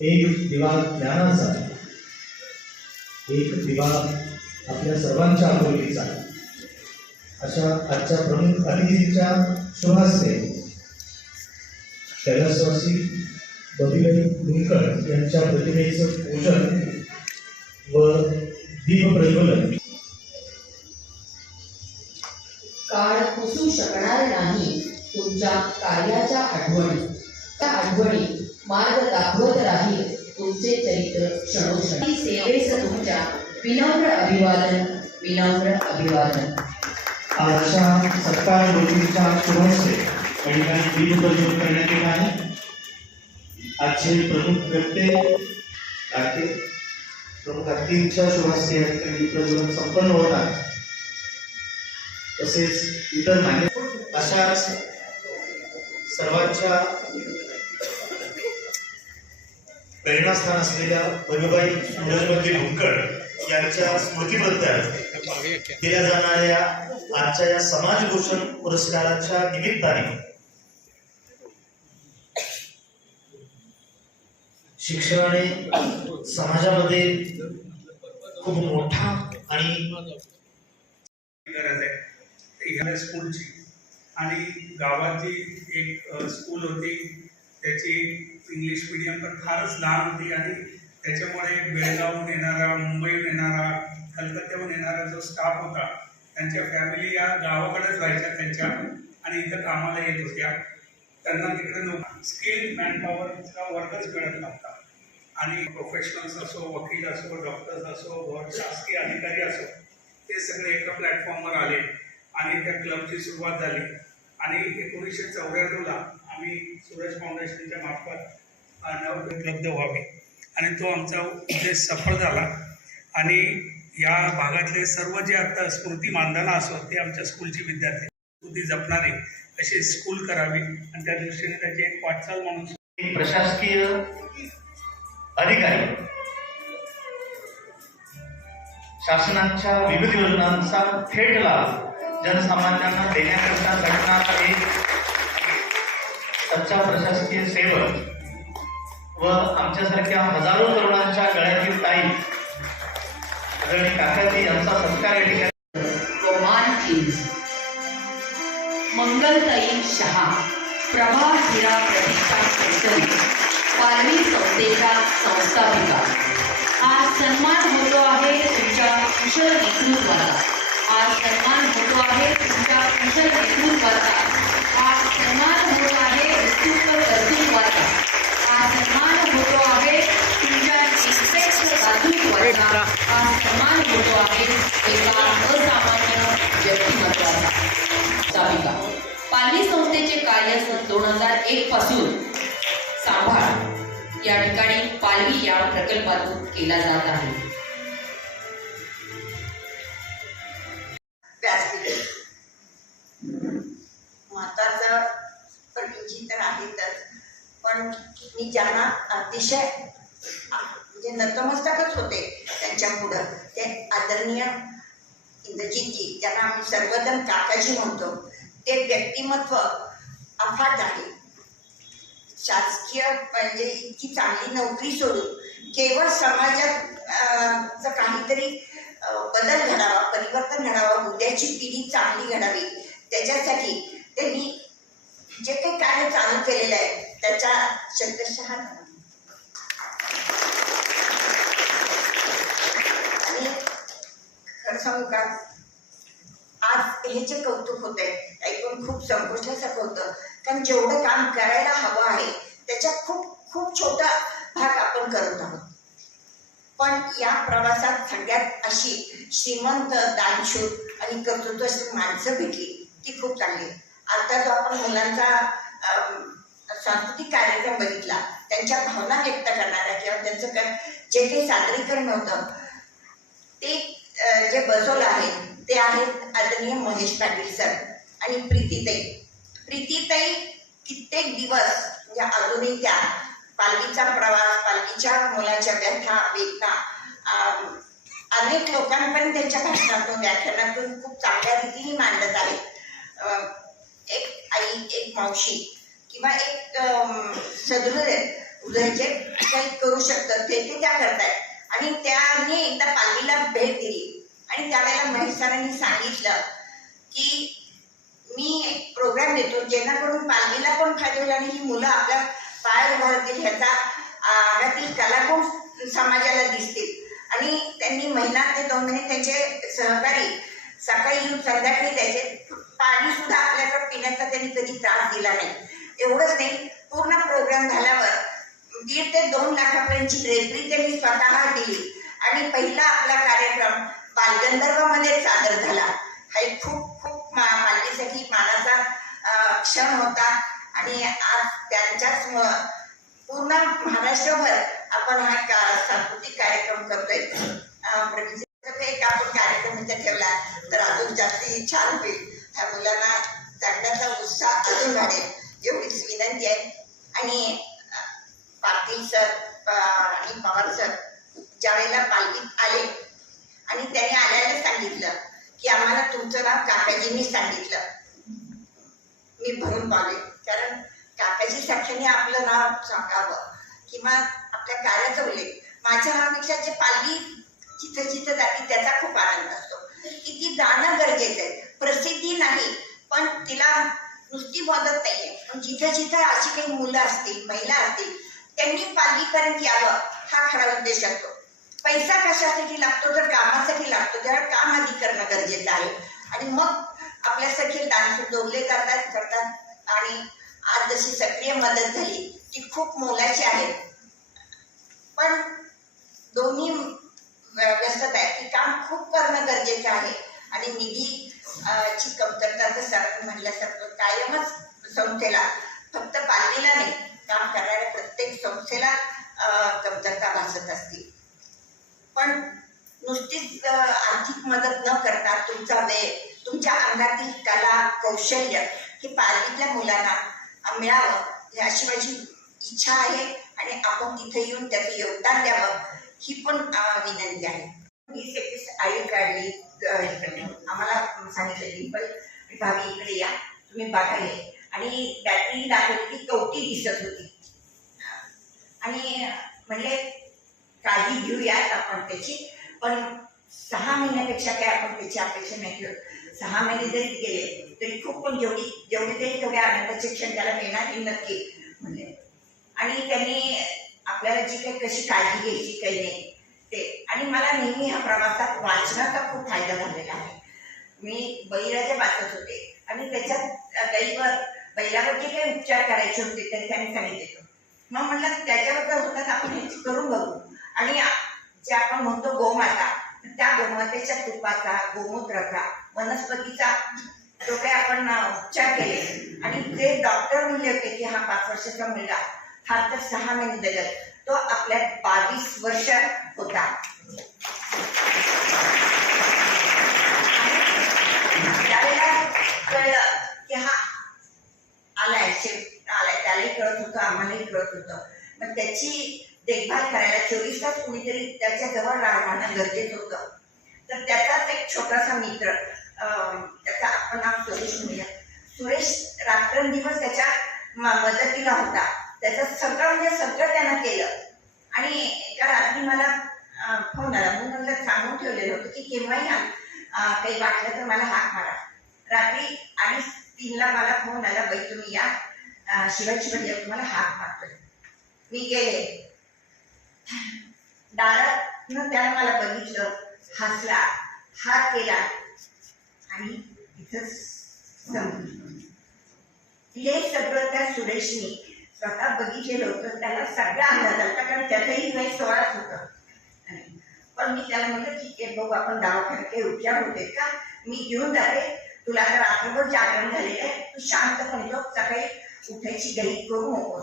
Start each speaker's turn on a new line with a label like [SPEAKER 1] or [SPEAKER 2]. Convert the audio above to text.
[SPEAKER 1] एक दिवा ज्ञानाचा एक दिवा आपल्या सर्वांच्या आपुलकीचा अशा आजच्या प्रमुख अतिथीच्या शुभास्ते. कैलासवासी बबिलाई कुलकर यांच्या प्रतिमेचं पूजन व दीप प्रज्वलन
[SPEAKER 2] काळ पुसू शकणार नाही तुमच्या कार्याच्या आठवणी. त्या आठवणी तुमचे चरित्र क्षणोक्षणी सेवेस तुमच्या विनम्र अभिवादन विनम्र अभिवादन।
[SPEAKER 1] आजच्या सत्कार गोष्टीच्या शुभास्ते ठिकाणी दीप प्रज्वलन करण्यात येत आहे आजचे प्रमुख व्यक्ती प्रमुख अतिथींच्या शुभास्ते या ठिकाणी संपन्न होत आहे तसेच इतर मान्य अशाच सर्वांच्या प्रेरणास्थान असलेल्या भगवाई सूरजमती भुंकड यांच्या स्मृतीबद्दल दिल्या जाणाऱ्या आजच्या या समाजभूषण पुरस्काराच्या निमित्ताने शिक्षणाने समाजामध्ये खूप मोठा आणि
[SPEAKER 3] गरज आहे. स्कूलची आणि गावाची एक स्कूल होती. त्याची इंग्लिश मिडियम पण फारच लहान होती आणि त्याच्यामुळे बेळगावहून येणारा मुंबईहून येणारा कलकत्त्याहून येणारा जो स्टाफ होता त्यांच्या फॅमिली या गावाकडेच राहायच्या त्यांच्या आणि इथं कामाला येत होत्या. त्यांना तिकडे नोक स्किल मॅनपॉवरचा वर्गच मिळत नव्हता. आणि प्रोफेशनल्स असो वकील असो डॉक्टर्स असो शासकीय अधिकारी असो ते सगळे एका प्लॅटफॉर्मवर आले आणि त्या क्लबची सुरुवात झाली. आणि एकोणीसशे चौऱ्याण्णवला आम्ही सूरज फाउंडेशनच्या मार्फत नव उपलब्ध व्हावे. आणि तो आमचा उद्देश सफळ झाला. आणि या भागातले सर्व जे आता स्मृती मानधना असो ते आमच्या स्कूलचे विद्यार्थी स्मृती जपणारे अशी स्कूल करावी. आणि त्या दृष्टीने त्याची एक वाटचाल म्हणून
[SPEAKER 1] प्रशासकीय अधिकारी शासनाच्या विविध योजनांचा थेट लाभ जनसामान्यांना देण्याकरता घटना एक सच्चा प्रशासकीय सेवक व आमच्यासारख्या हजारो तरुणांच्या गळ्यातील ताई आदरणीय काकाजी यांचा सत्कार या ठिकाणी
[SPEAKER 2] रोमान फिल्म्स मंगलताई शहा प्रभा हिरा प्रतिष्ठान कंपनी पालवी संस्थेच्या संस्थापिका. आज सन्मान होतो आहे तुमच्या कुशल नेतृत्वाचा आज सन्मान होतो आहे तुमच्या कुशल नेतृत्वाचा. आज सन्मान होत ठिकाणी पालवी या प्रकल्पातून केला जात आहे.
[SPEAKER 4] पण तर आहेतच. पण मी ज्यांना अतिशय म्हणजे नतमस्तकच होते त्यांच्या पुढं. ते आदरणीय इंद्रजीतजी ज्यांना आम्ही सर्वजण काकाजी म्हणतो ते व्यक्तिमत्व अफाट आहे. शासकीय म्हणजे इतकी चांगली नोकरी सोडून केवळ समाजात चं काहीतरी बदल घडावा परिवर्तन घडावा उद्याची पिढी चांगली घडावी त्याच्यासाठी त्यांनी जे काही कार्य चालू केलेलं आहे त्याचा शब्दशः आणि खरं सांगू का? आज हे जे कौतुक होत आहे ऐकून खूप संकोचासारखं होतं. कारण जेवढं काम करायला हवं आहे त्याच्या खूप खूप छोटा भाग आपण करत आहोत. पण या प्रवासात सगळ्यात अशी श्रीमंत दानशूर आणि कर्तृत्वशील माणसं भेटली ती खूप चांगली आता जो आपण मुलांचा सांस्कृतिक कार्यक्रम बघितला त्यांच्या भावना व्यक्त करणाऱ्या किंवा त्यांचं काय जे काही सादरीकरण होतं ते जे बसवलं आहे ते आहेत आदरणीय महेश पाटील सर. आणि प्रीतीताई. प्रीतीताई कित्येक दिवस म्हणजे अजूनही त्या पालखीचा प्रवास पालखीच्या मुलाच्या व्यथा वेदना अनेक लोकांपर्यंत त्यांच्या भाषणातून व्याख्यानातून खूप चांगल्या रीतीने मांडत आहेत. एक आई एक मावशी किंवा एक सदृ सदृढ उदय जे काही करू शकतात ते ते त्या करतायत. आणि त्यांनी एकदा पालवीला भेट दिली. आणि त्यावेळेला महेश सरांनी सांगितलं की मी एक प्रोग्राम देतो. जेणेकरून पालवीला पण फायदा होईल आणि ही मुलं आपल्या पायावर उभारतील ह्याचा आगातील कलागुण समाजाला दिसतील. आणि त्यांनी महिना ते दोन महिने त्यांचे सहकारी सकाळी येऊन संध्याकाळी द्यायचे पाणी सुद्धा आपल्याकडे पिण्याचा त्यांनी कधी त्रास दिला नाही. एवढंच नाही पूर्ण प्रोग्राम झाल्यावर दीड ते दोन लाखापर्यंतची ड्रेपरी त्यांनी स्वतः दिली. आणि पहिला आपला कार्यक्रम बालगंधर्वमध्ये सादर झाला. हा एक खूप खूप मा पालवीसाठी मानाचा अं, क्षण होता आणि आज त्यांच्याच पूर्ण महाराष्ट्रभर आपण हा का- सांस्कृतिक कार्यक्रम करतोय. एक आपण कार्यक्रम इथे ठेवला तर अजून जास्ती छान होईल. ह्या मुलांना जगण्याचा उत्साह अजून वाढेल एवढीच विनंती आहे. आणि पाटील सर आणि पवार सर ज्या वेळेला पालखीत आले आणि त्याने आल्याला सांगितलं की आम्हाला तुमचं नाव काकाजींनी सांगितलं. मी भरून पावले कारण काकाची सारख्याने आपलं नाव सांगावं किंवा आपल्या कार्याचा उल्लेख. माझ्या नावापेक्षा जे पालवी जिथं जिथं जाते त्याचा खूप आनंद असतो. की ती जाणं गरजेचं आहे. प्रसिद्धी नाही पण तिला नुसती मदत नाहीये. पण जिथं जिथं अशी काही मुलं असतील महिला असतील त्यांनी पालवीपर्यंत यावं हा खरा उद्देश असतो. पैसा कशासाठी लागतो? तर कामासाठी लागतो त्यावर काम आधी करणं गरजेचं आहे. आणि मग आपल्यासाठी दान जोडले जातात करतात आणि आज जशी सक्रिय मदत झाली ती खूप मोलाची आहे. पण दोन्ही व्यस्तता आहे की काम खूप करणं गरजेचं आहे. आणि निधी ची कमतरता तर सर म्हणल्यासारखं कायमच संस्थेला फक्त पालवीला नाही काम करणाऱ्या प्रत्येक संस्थेला कमतरता भासत असते. पण नुसतीच आर्थिक मदत न करता तुमचा वेळ तुमच्या अंगातील कला कौशल्य हे पालवीतल्या मुलांना मिळावं ही अशी माझी इच्छा आहे आणि आपण तिथे येऊन त्याचं योगदान द्यावं ही पण विनंती आहे. वीस एकवीस आई काढली इकडे. आम्हाला सांगितलं डिंपल भावी इकडे या. तुम्ही बघायला आणि बॅटरी दाखवली ती कवटी दिसत होती. आणि म्हणजे काळजी घेऊयात आपण त्याची पण सहा महिन्यापेक्षा काय आपण त्याची अपेक्षा नाही ठेवत. सहा महिने जरी गेले तरी खूप पण जेवढी जेवढे तरी तेवढ्या आनंदाचे क्षण त्याला मिळणार हे नक्की म्हणजे. आणि त्यांनी आपल्याला जी काही कशी काळजी घ्यायची काही नाही ते. आणि मला नेहमी ह्या प्रवासात वाचनाचा खूप फायदा झालेला आहे. मी बळीराजा वाचत होते आणि त्याच्यात गाईवर बैलावर जे काही उपचार करायचे होते ते त्यांनी सांगितले. मग म्हटलं त्याच्याबद्दल होतात आपण हे करून बघू. आणि जे आपण म्हणतो गोमाता त्या गोमातेच्या तुपाचा गोमूत्राचा वनस्पतीचा जो काही आपण उपचार केले. आणि ते डॉक्टर म्हणले होते की हा पाच वर्षाचा मुलगा हा तर सहा महिने जगत तो आपल्या बावीस वर्ष होता. त्यावेळेला कळलं की हा आलाय शेत आलाय. त्यालाही कळत होतं आम्हालाही कळत होतं. मग त्याची देखभाल करायला चोवीस तास कुणीतरी त्याच्याजवळ राहणं गरजेचं होतं. तर त्याचाच एक छोटासा मित्र त्याचा आपण नाव सुरेश म्हणूया. सुरेश रात्रंदिवस त्याच्या मदतीला होता. त्याचं सगळं म्हणजे सगळं त्यानं केलं. आणि एका रात्री मला फोन आला म्हणून म्हणलं सांगून ठेवलेलं होतं की केव्हाही काही वाटलं तर मला हाक मारा. रात्री आणि तीनला मला फोन आला बाई तुम्ही या. शिवाजी म्हणजे तुम्हाला हाक मारतोय. मी गेले. दारात त्यानं मला बघितलं हसला. हात केला. आणि तिथंच संपलं. हे सगळं त्या सुरेशनी स्वतः बघितलेलं होतं. त्याला सगळा अंदाज आला कारण त्याचंही वय सोळाच होतं. पण मी त्याला म्हटलं ठीक आहे बघू आपण दवाखान्यात काही उपचार होते का? मी घेऊन जाते. तुला आता रात्रभर जागरण झालेलं आहे. तू शांतपणे झोप. सकाळी उठायची गई करू नको